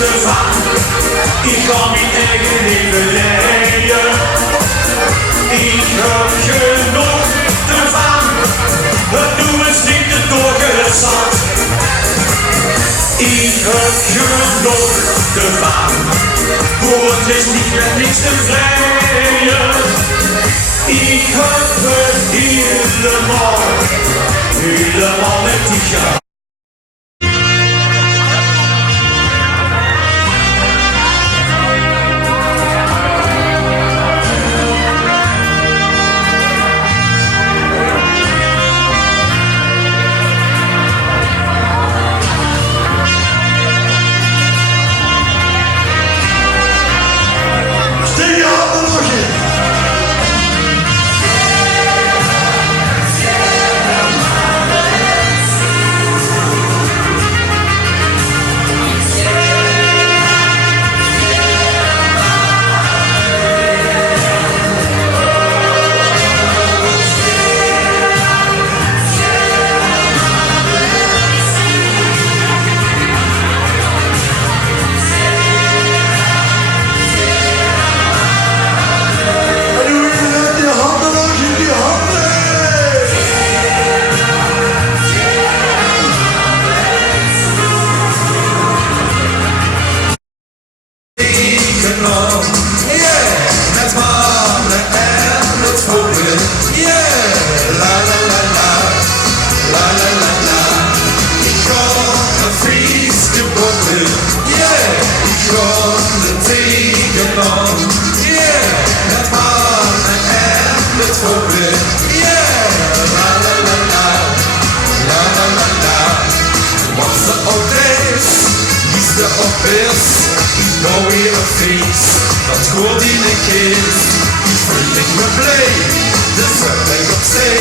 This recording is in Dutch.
te vaak. Ik kan mijn eigen leven leiden. Ik heb genoeg te vaak. Het doel is niet te doorgezakt. Ik heb genoeg te vaak. Voor het is niet met niks te vrijen. Ik heb het helemaal met die gaan. Nou weer een feest, dat hoort in de kind. Die voel ik me blij, de zwembad op zee.